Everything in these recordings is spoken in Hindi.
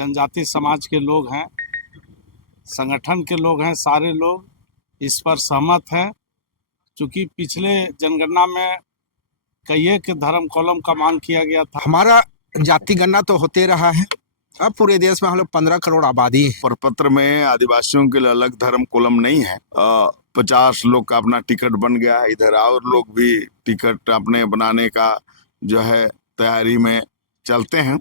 जनजाति समाज के लोग हैं, संगठन के लोग हैं, सारे लोग इस पर सहमत हैं। चूंकि पिछले जनगणना में कई एक धर्म कॉलम का मांग किया गया था। हमारा जाति गणना तो होते रहा है। अब पूरे देश में हम लोग 15 करोड़ आबादी है। प्रपत्र में आदिवासियों के लिए अलग धर्म कॉलम नहीं है। 50 लोग का अपना टिकट बन गया है। इधर और लोग भी टिकट अपने बनाने का जो है तैयारी में चलते हैं।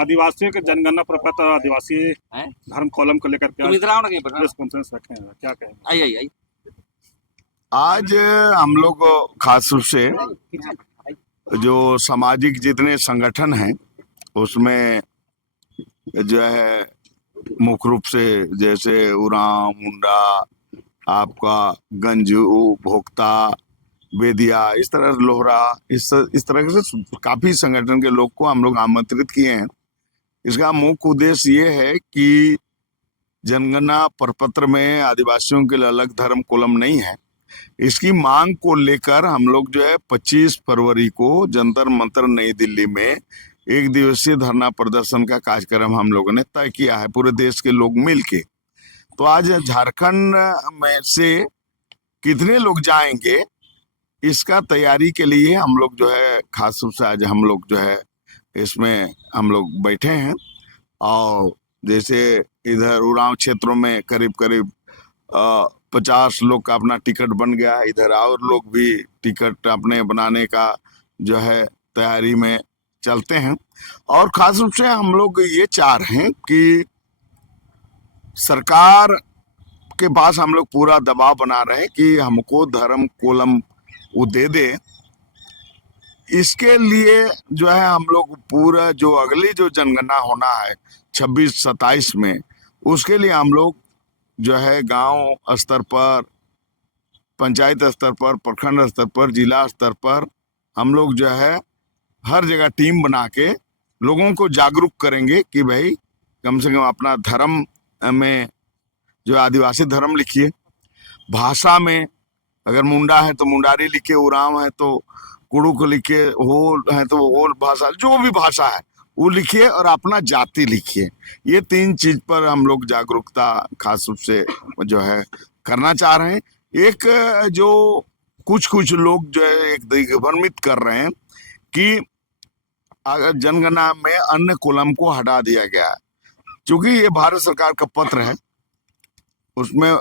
आदिवासियों के जनगणना प्रपत्र आदिवासी धर्म कॉलम को लेकर के प्रेस कॉन्फ्रेंस रखे हैं, क्या कहेंगे? आई आज हम लोग खास रूप से जो सामाजिक जितने संगठन हैं उसमें जो है मुख्य रूप से जैसे उरांव, मुंडा, आपका गंजू, भोक्ता, बेदिया, इस तरह लोहरा, इस तरह से काफी संगठन के लोग को हम लोग आमंत्रित किए हैं। इसका मुख्य उद्देश्य ये है कि जनगणना प्रपत्र में आदिवासियों के लिए अलग धर्म कॉलम नहीं है। इसकी मांग को लेकर हम लोग जो है 25 फरवरी को जंतर मंतर नई दिल्ली में एक दिवसीय धरना प्रदर्शन का कार्यक्रम हम लोगों ने तय किया है, पूरे देश के लोग मिलके। तो आज झारखंड में से कितने लोग जाएंगे इसका तैयारी के लिए हम लोग जो है खास रूप से आज हम लोग जो है इसमें हम लोग बैठे हैं। और जैसे इधर उरांव क्षेत्रों में करीब 50 लोग का अपना टिकट बन गया है। इधर और लोग भी टिकट अपने बनाने का जो है तैयारी में चलते हैं। और खास रूप से हम लोग ये चाह रहे हैं कि सरकार के पास हम लोग पूरा दबाव बना रहे हैं कि हमको धर्म कॉलम वो दे दे। इसके लिए जो है हम लोग पूरा जो अगली जो जनगणना होना है 26-27 में, उसके लिए हम लोग जो है गांव स्तर पर, पंचायत स्तर पर, प्रखंड स्तर पर, जिला स्तर पर हम लोग जो है हर जगह टीम बना के लोगों को जागरूक करेंगे कि भाई कम से कम अपना धर्म में जो आदिवासी धर्म लिखिए। भाषा में अगर मुंडा है तो मुंडारी लिखिए, उरांव है तो कुड़ुक लिखिए, होल है तो होल भाषा, जो भी भाषा है वो लिखिए और अपना जाति लिखिए। ये 3 चीज पर हम लोग जागरूकता खास रूप से जो है करना चाह रहे हैं। एक जो कुछ लोग जो है एक दिग्भ्रमित कर रहे हैं कि जनगणना में अन्य कॉलम को हटा दिया गया है। क्योंकि ये भारत सरकार का पत्र है, उसमें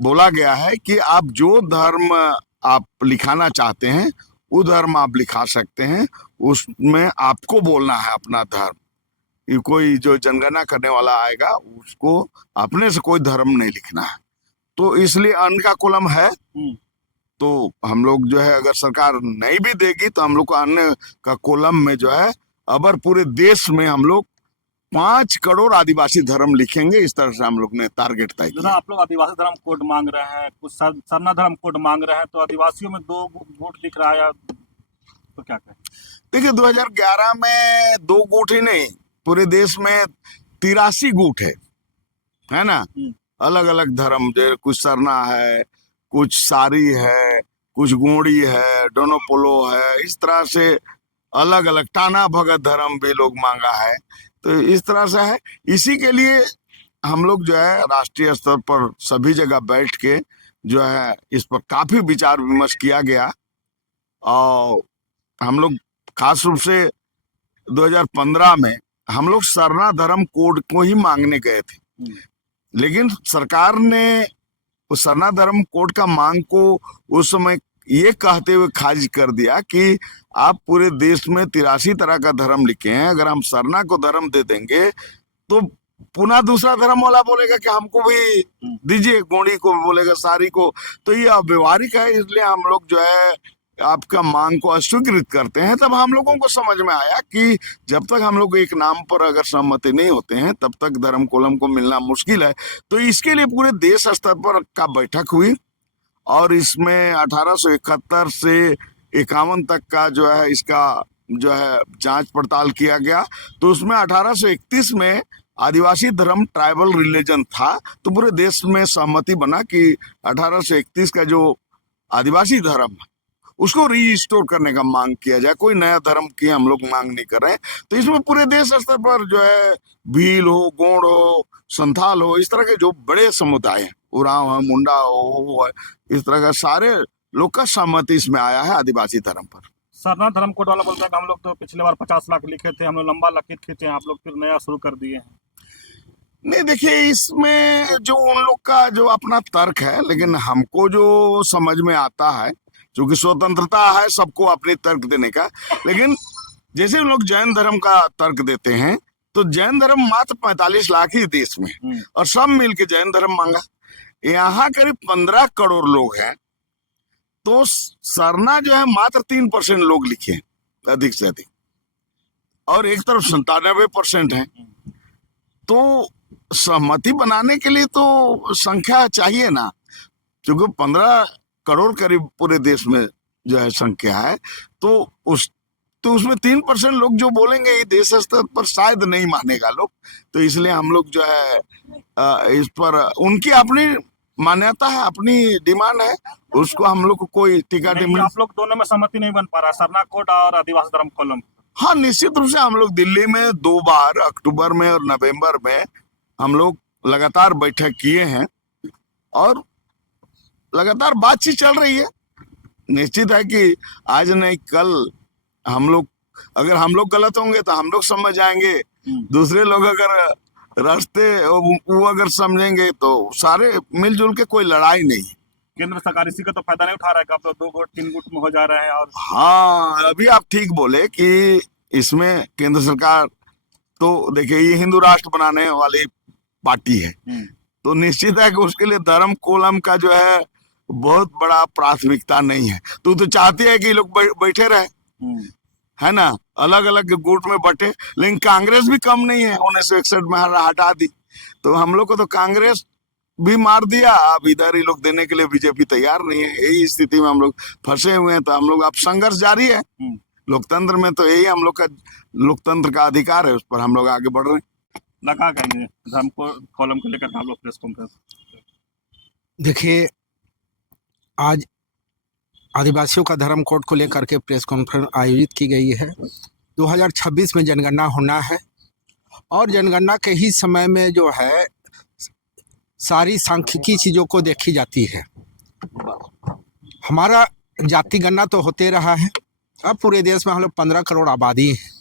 बोला गया है कि आप जो धर्म आप लिखाना चाहते हैं वो धर्म आप लिखा सकते हैं। उसमें आपको बोलना है अपना धर्म। ये कोई जो जनगणना करने वाला आएगा उसको अपने से कोई धर्म नहीं लिखना है। तो इसलिए अन्य का कॉलम है। तो हम लोग जो है अगर सरकार नहीं भी देगी तो हम लोग को अन्य का कॉलम में जो है अबर पूरे देश में हम लोग 5 करोड़ आदिवासी धर्म लिखेंगे। इस तरह से हम लोग ने टारगेट तय किया। आप लोग आदिवासी धर्म कोड मांग रहे हैं, कुछ सरना धर्म कोड मांग रहे हैं, तो आदिवासियों में 2 गुट दिख रहा है, तो क्या कहें? देखिए 2011 में 2 गुट ही नहीं, पूरे देश में 83 गुट है ना। अलग अलग धर्म, जो कुछ सरना है, कुछ सारी है, कुछ गोंडी है, डोनोपोलो है, इस तरह से अलग अलग टाना भगत धर्म भी लोग मांगा है। तो इस तरह से है। इसी के लिए हम लोग जो है राष्ट्रीय स्तर पर सभी जगह बैठ के जो है इस पर काफी विचार विमर्श किया गया। और हम लोग खास रूप से 2015 में हम लोग सरना धर्म कोड को ही मांगने गए थे, लेकिन सरकार ने उस सरना धर्म कोड का मांग को उस समय ये कहते हुए खारिज कर दिया कि आप पूरे देश में 83 तरह का धर्म लिखे हैं, अगर हम सरना को धर्म दे देंगे तो पुनः दूसरा धर्म वाला बोलेगा कि हमको भी दीजिए, गोंडी को भी बोलेगा, सारी को। तो ये अव्यवहारिक है, इसलिए हम लोग जो है आपका मांग को अस्वीकृत करते हैं। तब हम लोगों को समझ में आया कि जब तक हम लोग एक नाम पर अगर सहमति नहीं होते हैं तब तक धर्म कॉलम को मिलना मुश्किल है। तो इसके लिए पूरे देश स्तर पर का बैठक हुई और इसमें 1871 से 51 तक का जो है इसका जो है जांच पड़ताल किया गया। तो उसमें 1831 में आदिवासी धर्म ट्राइबल रिलीजन था, तो पूरे देश में सहमति बना कि 1831 का जो आदिवासी धर्म है उसको रीस्टोर करने का मांग किया जाए। कोई नया धर्म की हम लोग मांग नहीं कर रहे हैं। तो इसमें पूरे देश स्तर पर जो है भील हो, गोंड हो, संथाल हो, इस तरह के जो बड़े समुदाय हैं, उरांव है, मुंडा हो, इस तरह का सारे लोग का सहमति इसमें आया है आदिवासी धर्म पर। सरना धर्म कोड वाला बोलता है कि हम लोग तो पिछले बार 50 लाख लिखे थे, हम लोग लंबा लकीर खींचे, आप लोग फिर नया शुरू कर दिए हैं। नहीं, देखिए इसमें जो उन लोग का जो अपना तर्क है, लेकिन हमको जो समझ में आता है, क्योंकि स्वतंत्रता है सबको अपने तर्क देने का, लेकिन जैसे उन लोग जैन धर्म का तर्क देते हैं, तो जैन धर्म मात्र 45 लाख ही देश में और सब मिलके जैन धर्म मांगा। यहाँ करीब 15 करोड़ लोग हैं, तो सरना जो है मात्र 3% लोग लिखे हैं, अधिक से अधिक, और एक तरफ 97% है। तो सहमति बनाने के लिए तो संख्या चाहिए ना, क्योंकि 15 करोड़ करीब पूरे देश में जो है संख्या है, तो उसमें 3% लोग जो बोलेंगे ये देश स्तर पर शायद नहीं मानेगा लोग। तो इसलिए हम लोग जो है इस पर उनकी अपनी मान्यता है, अपनी डिमांड है, उसको हम लोग को कोई टीका टिप्पणी। आप लोग दोनों में सहमति नहीं बन पा रहा, सरना कोड और आदिवासी धर्म कॉलम? हाँ, निश्चित रूप से हम लोग दिल्ली में 2 बार, अक्टूबर में और नवंबर में, हम लोग लगातार बैठक किए हैं और लगातार बातचीत चल रही है। निश्चित है कि आज नहीं कल हम लोग, अगर हम लोग गलत होंगे तो हम लोग समझ जाएंगे, दूसरे लोग अगर रास्ते वो अगर समझेंगे, तो सारे मिलजुल के, कोई लड़ाई नहीं। केंद्र सरकार इसी का तो फायदा नहीं उठा रहा है कि आप लोग 2 गुट 3 गुट में हो जा रहे हैं। और हाँ, अभी आप ठीक बोले कि इसमें केंद्र सरकार तो देखिए ये हिंदू राष्ट्र बनाने वाली पार्टी है, तो निश्चित है कि उसके लिए धर्म कोलम का जो है बहुत बड़ा प्राथमिकता नहीं है। तो चाहती है कि लोग बैठे रहे, है ना, अलग अलग गुट में बटे। लेकिन कांग्रेस भी कम नहीं है, 1961 में हटा दी, तो हम लोग को तो कांग्रेस भी मार दिया। अब इधर ही लोग देने के लिए बीजेपी तैयार नहीं है। यही स्थिति में हम लोग फंसे हुए हैं। तो हम लोग, अब संघर्ष जारी है लोकतंत्र में, तो यही हम लोग का लोकतंत्र का अधिकार है, उस पर हम लोग आगे बढ़ रहे हैं। लगा कहेंगे धर्म को कॉलम को लेकर हम लोग प्रेस कॉन्फ्रेंस? देखिए, आज आदिवासियों का धर्म कोड को लेकर के प्रेस कॉन्फ्रेंस आयोजित की गई है। 2026 में जनगणना होना है और जनगणना के ही समय में जो है सारी सांख्यिकी चीज़ों को देखी जाती है। हमारा जाति गणना तो होते रहा है, अब पूरे देश में हम लोग 15 करोड़ आबादी है,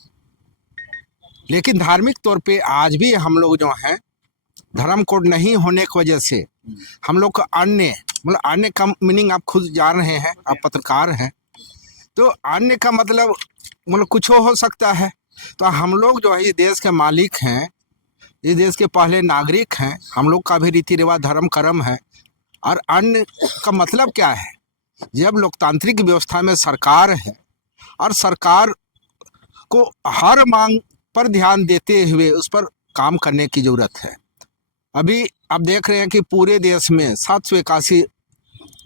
लेकिन धार्मिक तौर पे आज भी हम लोग जो हैं धर्म कोड नहीं होने की वजह से हम लोग का अन्य, मतलब अन्य का मीनिंग आप खुद जान रहे हैं, आप पत्रकार हैं, तो अन्य का मतलब कुछ हो सकता है। तो हम लोग जो है ये देश के मालिक हैं, इस देश के पहले नागरिक हैं, हम लोग का भी रीति रिवाज धर्म कर्म है। और अन्य का मतलब क्या है? जब लोकतांत्रिक व्यवस्था में सरकार है और सरकार को हर मांग पर ध्यान देते हुए उस पर काम करने की ज़रूरत है। अभी आप देख रहे हैं कि पूरे देश में 781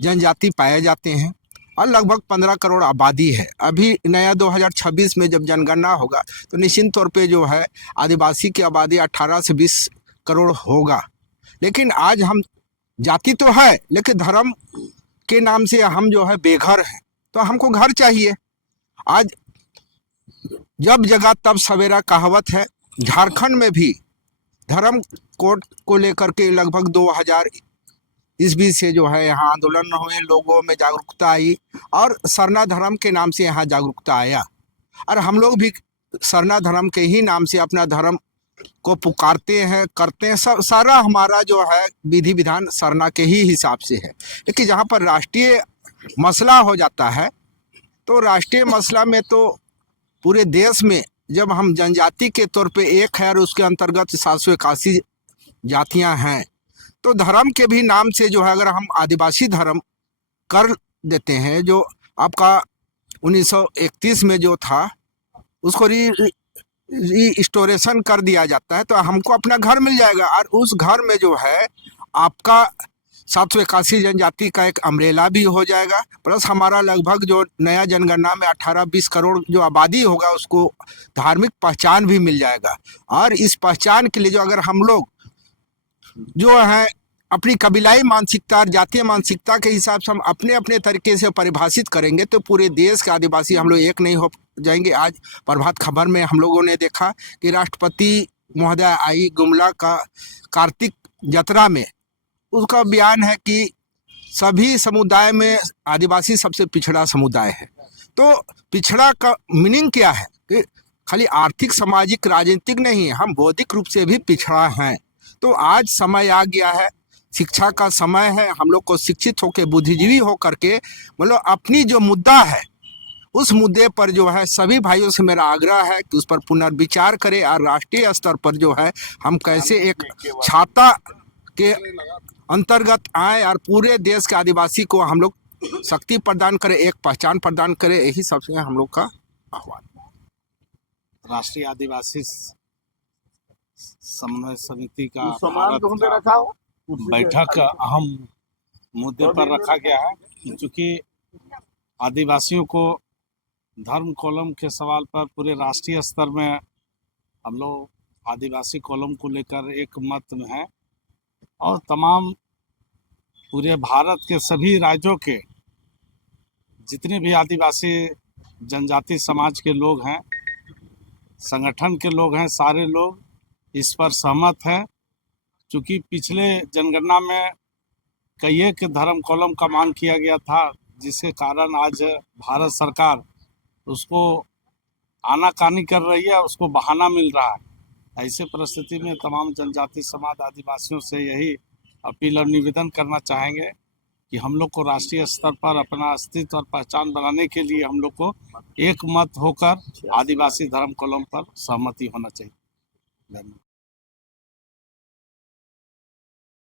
जनजाति पाए जाते हैं और लगभग 15 करोड़ आबादी है। अभी नया 2026 में जब जनगणना होगा तो निश्चित तौर पे जो है आदिवासी की आबादी 18 से 20 करोड़ होगा। लेकिन आज हम जाति तो है, लेकिन धर्म के नाम से हम जो है बेघर हैं, तो हमको घर चाहिए। आज जब जगह तब सवेरा कहावत है। झारखंड में भी धर्म कोड को लेकर के लगभग 2000 ईस्वी से जो है यहाँ आंदोलन हुए, लोगों में जागरूकता आई और सरना धर्म के नाम से यहाँ जागरूकता आया। और हम लोग भी सरना धर्म के ही नाम से अपना धर्म को पुकारते हैं, करते हैं। सब सारा हमारा जो है विधि विधान सरना के ही हिसाब से है। लेकिन जहाँ पर राष्ट्रीय मसला हो जाता है, तो राष्ट्रीय मसला में तो पूरे देश में जब हम जनजाति के तौर पे एक है और उसके अंतर्गत 781 जातियां हैं, तो धर्म के भी नाम से जो है अगर हम आदिवासी धर्म कर देते हैं, जो आपका 1931 में जो था उसको रिस्टोरेशन कर दिया जाता है, तो हमको अपना घर मिल जाएगा। और उस घर में जो है आपका 781 जनजाति का एक अम्ब्रेला भी हो जाएगा, प्लस हमारा लगभग जो नया जनगणना में 18-20 करोड़ जो आबादी होगा उसको धार्मिक पहचान भी मिल जाएगा। और इस पहचान के लिए जो अगर हम लोग जो है अपनी कबीलाई मानसिकता और जातीय मानसिकता के हिसाब से हम अपने अपने तरीके से परिभाषित करेंगे तो पूरे देश के आदिवासी हम लोग एक नहीं हो जाएंगे। आज प्रभात खबर में हम लोगों ने देखा कि राष्ट्रपति महोदय आई गुमला का कार्तिक यात्रा में, उसका बयान है कि सभी समुदाय में आदिवासी सबसे पिछड़ा समुदाय है। तो पिछड़ा का मीनिंग क्या है कि खाली आर्थिक, सामाजिक, राजनीतिक नहीं, हम बौद्धिक रूप से भी पिछड़ा हैं। तो आज समय आ गया है, शिक्षा का समय है, हम लोग को शिक्षित होकर बुद्धिजीवी हो करके मतलब अपनी जो मुद्दा है उस मुद्दे पर जो है सभी भाइयों से मेरा आग्रह है कि उस पर पुनर्विचार करें और राष्ट्रीय स्तर पर जो है हम कैसे एक छाता के अंतर्गत आए और पूरे देश के आदिवासी को हम लोग शक्ति प्रदान करें, एक पहचान प्रदान करें। यही सबसे हम लोग का आह्वान। राष्ट्रीय आदिवासी समन्वय समिति का भारत का बैठक अहम मुद्दे पर रखा गया है, क्योंकि आदिवासियों को धर्म कॉलम के सवाल पर पूरे राष्ट्रीय स्तर में हम लोग आदिवासी कॉलम को लेकर एक मत में हैं और तमाम पूरे भारत के सभी राज्यों के जितने भी आदिवासी जनजाति समाज के लोग हैं, संगठन के लोग हैं, सारे लोग इस पर सहमत हैं। क्योंकि पिछले जनगणना में कई एक धर्म कॉलम का मांग किया गया था, जिसके कारण आज भारत सरकार उसको आनाकानी कर रही है, उसको बहाना मिल रहा है। ऐसे परिस्थिति में तमाम जनजाति समाज आदिवासियों से यही अपील और निवेदन करना चाहेंगे कि हम लोग को राष्ट्रीय स्तर पर अपना अस्तित्व और पहचान बनाने के लिए हम लोग को एक मत होकर आदिवासी धर्म कॉलम पर सहमति होना चाहिए। धन्यवाद।